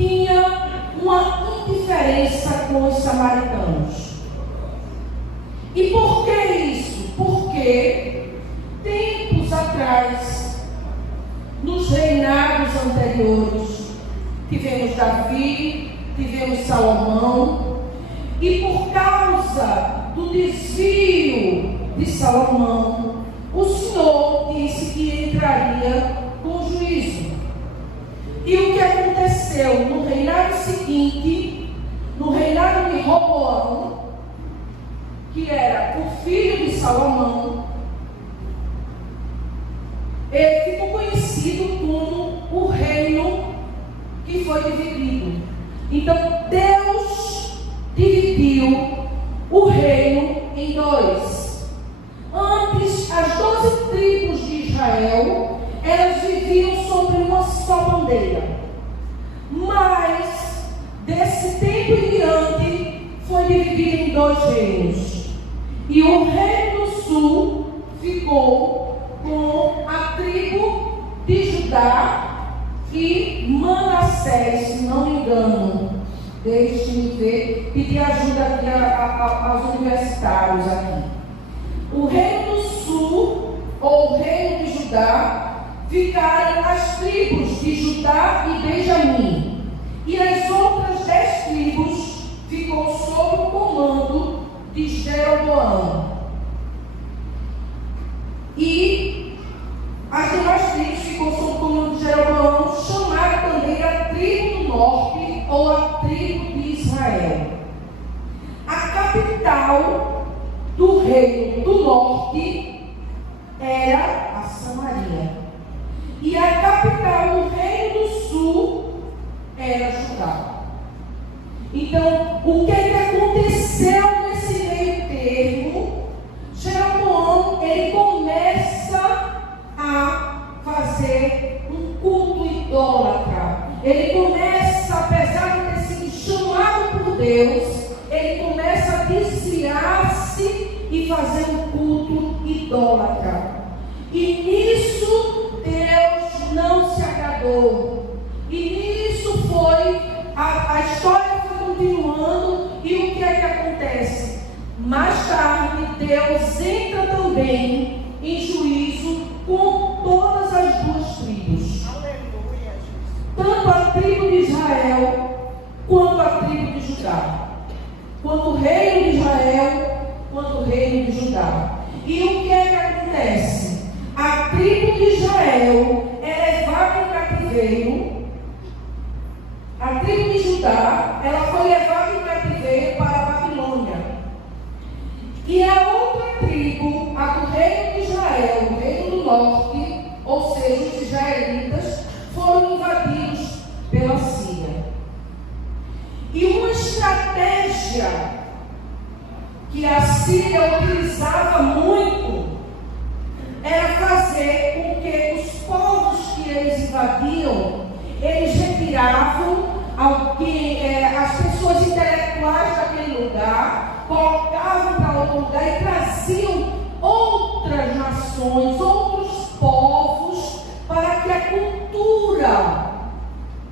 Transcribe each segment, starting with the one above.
tinha uma indiferença com os samaritanos. E por que isso? Porque tempos atrás, nos reinados anteriores, tivemos Davi, tivemos Salomão, e por causa do desvio de Salomão, o Senhor disse que entraria com juízo. E o que aconteceu no reinado seguinte, no reinado de Roboão, que era o filho de Salomão, ele ficou conhecido como o reino que foi dividido. Então Deus dividiu o reino em dois. Antes, as 12 tribos de Israel, elas viviam sobre uma só bandeira. Mas, desse tempo em diante, foi dividido em dois reinos. E o reino do sul ficou com a tribo de Judá e Manassés, se não me engano. Deixe-me ver, pedir ajuda aqui aos universitários aqui. O reino do sul, ou o reino de Judá, ficaram as tribos de Judá e Benjamim. E as outras 10 tribos ficou sob o comando de Jeroboão. E as demais tribos ficou sob o comando de Jeroboão, chamada também a tribo do norte, ou a tribo de Israel. A capital do reino do norte era a Samaria. E a capital do reino do sul era Judá. Então, o que aconteceu nesse meio termo? Jeroboão, ele começa a fazer um culto idólatra. Ele começa, apesar de ter sido chamado por Deus, ele começa a desviar-se e fazer um culto idólatra. E nisso Deus não se agradou. E nisso a história foi continuando. E o que é que acontece? Mais tarde, Deus entra também em juízo com todas as duas tribos. Aleluia, Jesus. Tanto a tribo de Israel, quanto a tribo de Judá. Quanto o reino de Israel, quanto o reino de Judá. E o que é que acontece? A tribo de Israel é levada em cativeiro. A tribo de Judá, ela foi levada em cativeiro para a Babilônia. E a outra tribo, a do reino de Israel, o reino do norte, ou seja, os israelitas, foram invadidos pela Síria. E uma estratégia que a Síria utilizava muito era fazer com que os povos que eles invadiam, eles retiravam as pessoas intelectuais daquele lugar, colocavam para outro lugar e traziam outras nações, outros povos, para que a cultura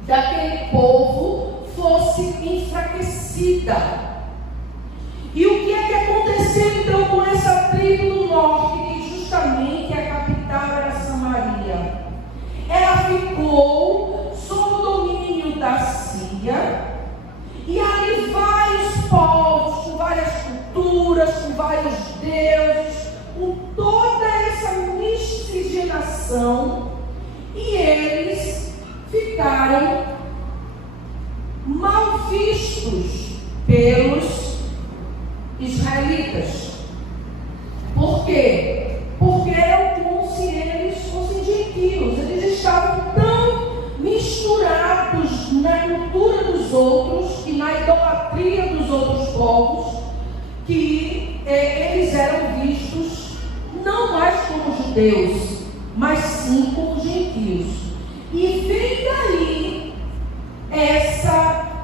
daquele povo fosse enfraquecida. E o que é que aconteceu então com essa tribo do norte, que justamente a capital era Samaria? Ela ficou sob o domínio da Síria, e ali vários povos, com várias culturas, com vários deuses, com toda essa miscigenação, e eles ficaram mal vistos pelos israelitas. Por quê? Porque eram como se eles fossem gentios. Eles estavam tão misturados na cultura dos outros e na idolatria dos outros povos, que eles eram vistos não mais como judeus, mas sim como gentios. E vem daí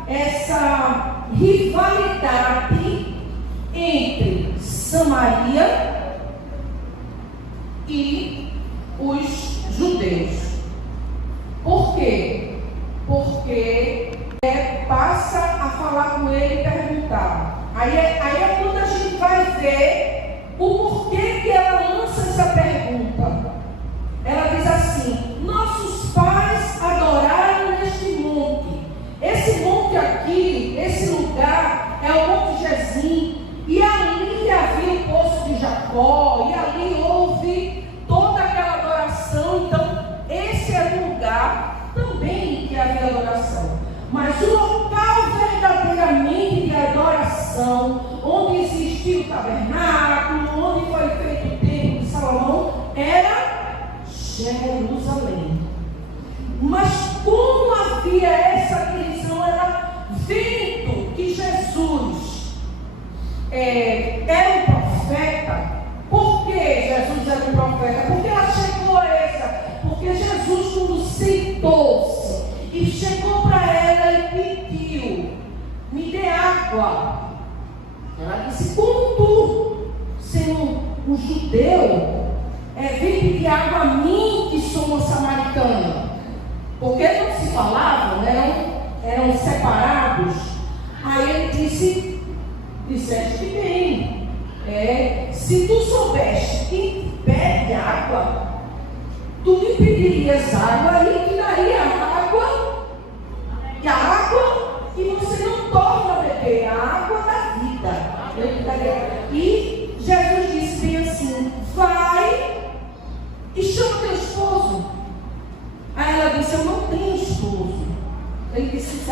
essa rivalidade entre Samaria e os judeus. Por quê? Porque adoração, onde existia o tabernáculo, onde foi feito o templo de Salomão, era Jerusalém. Mas como havia essa divisão, era vendo que Jesus era um profeta. Por que Jesus era um profeta? Porque ela chegou a essa. Porque Jesus, quando sentou-se e chegou para ela e pediu: me dê água. Ela disse: como tu, sendo um judeu, vem pedir água a mim, que sou uma samaritana? Porque não se falavam, eram separados. Aí ele disse: disseste bem. Se tu soubeste quem pede água, tu me pedirias água e te daria água, e você não torna a beber a água da vida. Eu te daria. E Jesus disse bem assim: vai e chama teu esposo. Aí ela disse: eu não tenho esposo. Ele disse: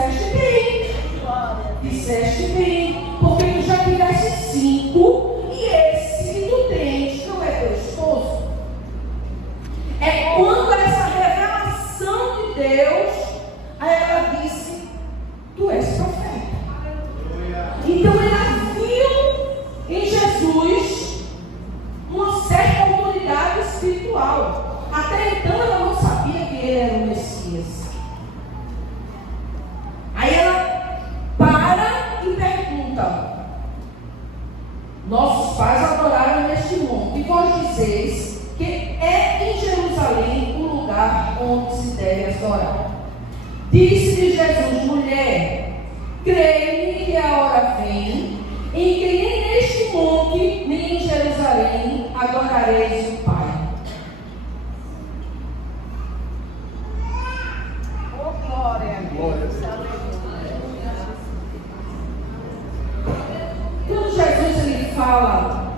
disseste bem, porque tu já tiveste 5 e esse que tu tens não é teu esposo. É quando essa revelação de Deus, aí ela disse: tu és profeta. Então ela viu em Jesus uma certa autoridade espiritual. Até então ela não sabia que ele era o Messias. Aí ela para e pergunta: nossos pais adoraram neste monte, e vós dizeis que é em Jerusalém o lugar onde se deve adorar. Disse-lhe Jesus: mulher, creio que a hora vem em que nem neste monte, nem em Jerusalém adorareis o Pai. Oh, glória a Deus. Quando Jesus ele fala,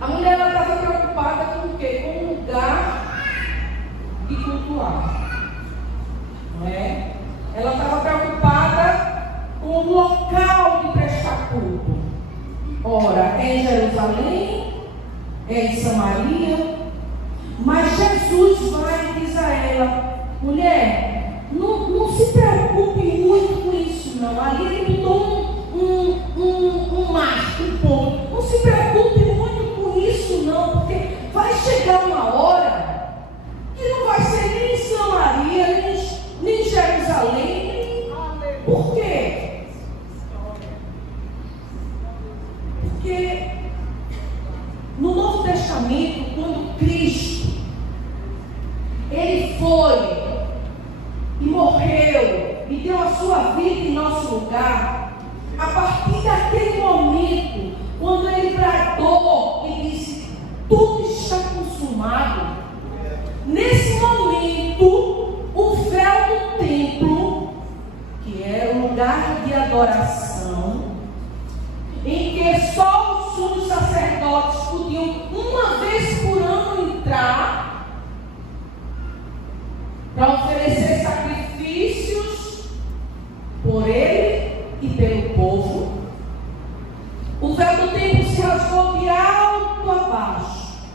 a mulher estava preocupada com o quê? Com o lugar de cultuar. Não é? Ela estava preocupada com o local de prestar culto. Ora, é em Jerusalém, é em Samaria. Mas Jesus vai e diz a ela: mulher, não se preocupe muito com isso não. Ali ele botou um marco, um ponto. Não se preocupe muito com isso não, porque vai chegar uma hora que não vai ser nem em Samaria, nem em Jerusalém. Por quê? Porque no Novo Testamento, quando Cristo ele foi e morreu e deu a sua vida em nosso lugar, a partir daquele momento, quando ele bradou e disse: tudo está consumado, nesse momento o véu do templo, que era o lugar de adoração, em que só os sumos sacerdotes podiam uma vez por ano entrar para oferecer sacrifícios por ele e pelo povo, o véu do templo se rasgou de alto a baixo.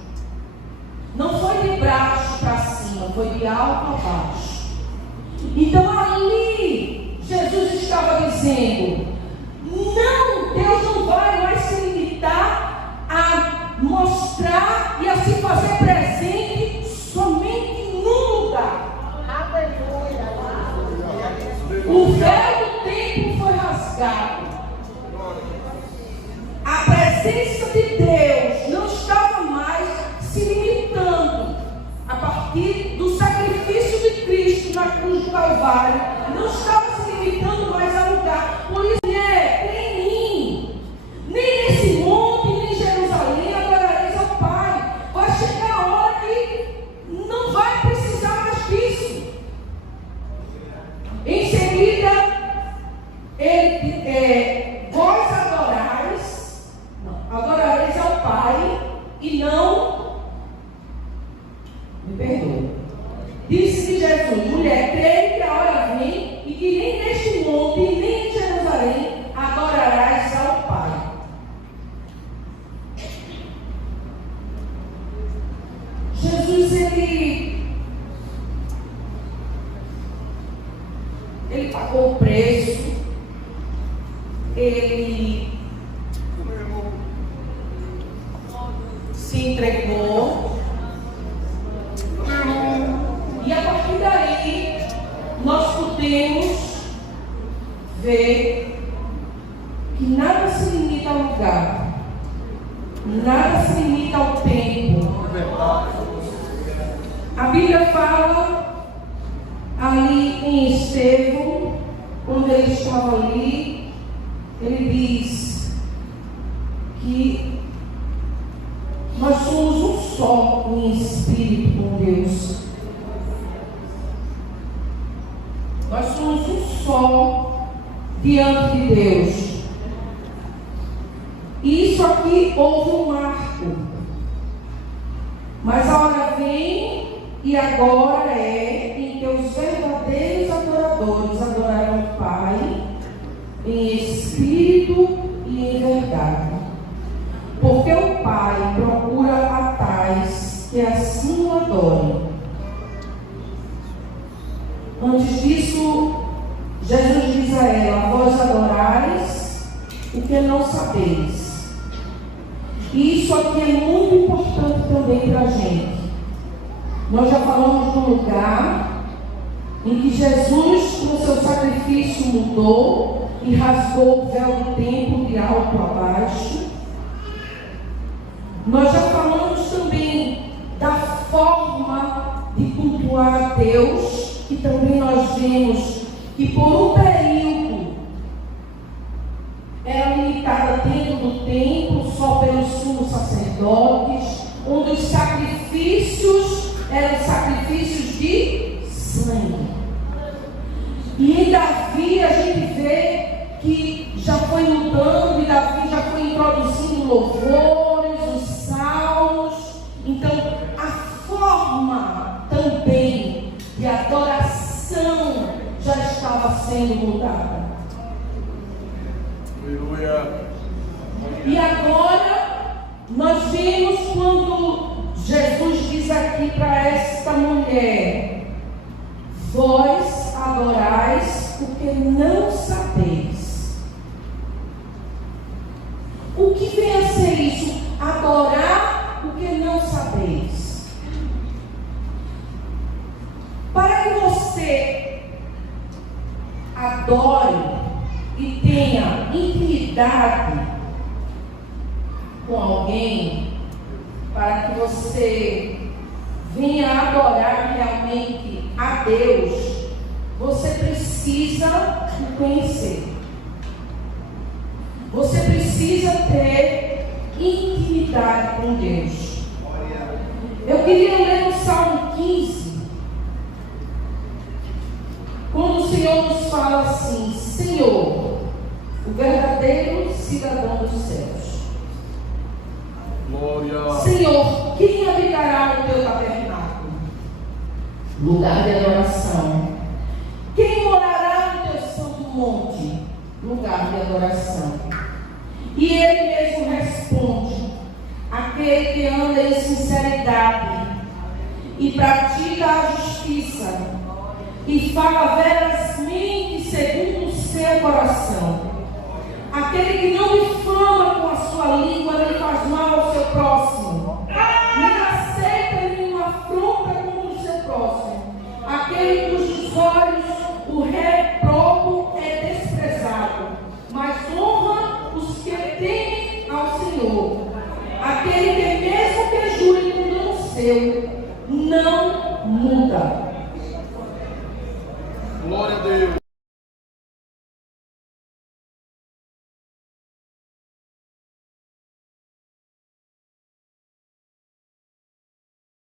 Não foi de baixo para cima, foi de alto a baixo. Então ali Jesus estava dizendo: não, Deus não vai mais se limitar a mostrar e a se fazer presente somente num lugar. O véu do templo foi rasgado. A presença de Deus não estava mais se limitando a partir do sacrifício de Cristo na cruz do Calvário. Não estava se limitando mais a lugar. Por isso, crê em mim. Nem nesse monte, nem em Jerusalém adorareis ao Pai. Vai chegar a hora que não vai precisar mais disso. Em seguida, vós adorareis ao Pai e não, me perdoe. Disse Jesus: mulher, creio que a hora vem e que nem neste monte, nem em Jerusalém adorarás ao ele pagou o preço, ele se entregou, e a partir daí nós podemos ver que nada se limita ao lugar, nada se limita ao tempo. A Bíblia fala ali em Estevão, quando ele estava ali, ele diz que nós somos um só em espírito com Deus. Nós somos um só diante de Deus. E isso aqui houve um marco. Mas a hora vem e agora é em que os verdadeiros adoradores adorarão o Pai em espírito e em verdade. Porque o Pai procura a tais que assim o adorem. Antes disso, Jesus diz a ela: vós adorais o que não sabeis. E isso aqui é muito importante também para a gente. Nós já falamos do lugar em que Jesus, com seu sacrifício, mudou e rasgou o véu do templo de alto a baixo. Nós já falamos também da forma de cultuar a Deus, que também nós vemos que por um período era limitada dentro do templo, só pelos sumos sacerdotes, onde os sacrifícios eram sacrifícios de sangue. E em Davi a gente vê que já foi mudando, e Davi já foi introduzindo louvores, os salmos. Então a forma também de adoração já estava sendo mudada. Aleluia. E agora nós vemos quando Jesus diz aqui para esta mulher: vós adorais o que não sabeis. O que vem a ser isso? Adorar o que não sabeis. Para que você adore e tenha intimidade com alguém, para que você venha adorar realmente a Deus, você precisa o conhecer. Você precisa ter intimidade com Deus. Eu queria ler o Salmo 15, quando o Senhor nos fala assim: Senhor, o verdadeiro cidadão dos céus. Glória. Senhor, quem habitará no teu tabernáculo? Lugar de adoração. Quem morará no teu santo monte? Lugar de adoração. E ele mesmo responde: aquele que anda em sinceridade e pratica a justiça e fala verosmente segundo o seu coração. Aquele que não difama com a sua língua, nem faz mal ao seu próximo, nem aceita nenhuma afronta contra o seu próximo. Aquele cujos olhos o reprovo é desprezado, mas honra os que temem ao Senhor. Aquele que mesmo que jure com dano seu, não muda. Glória a Deus.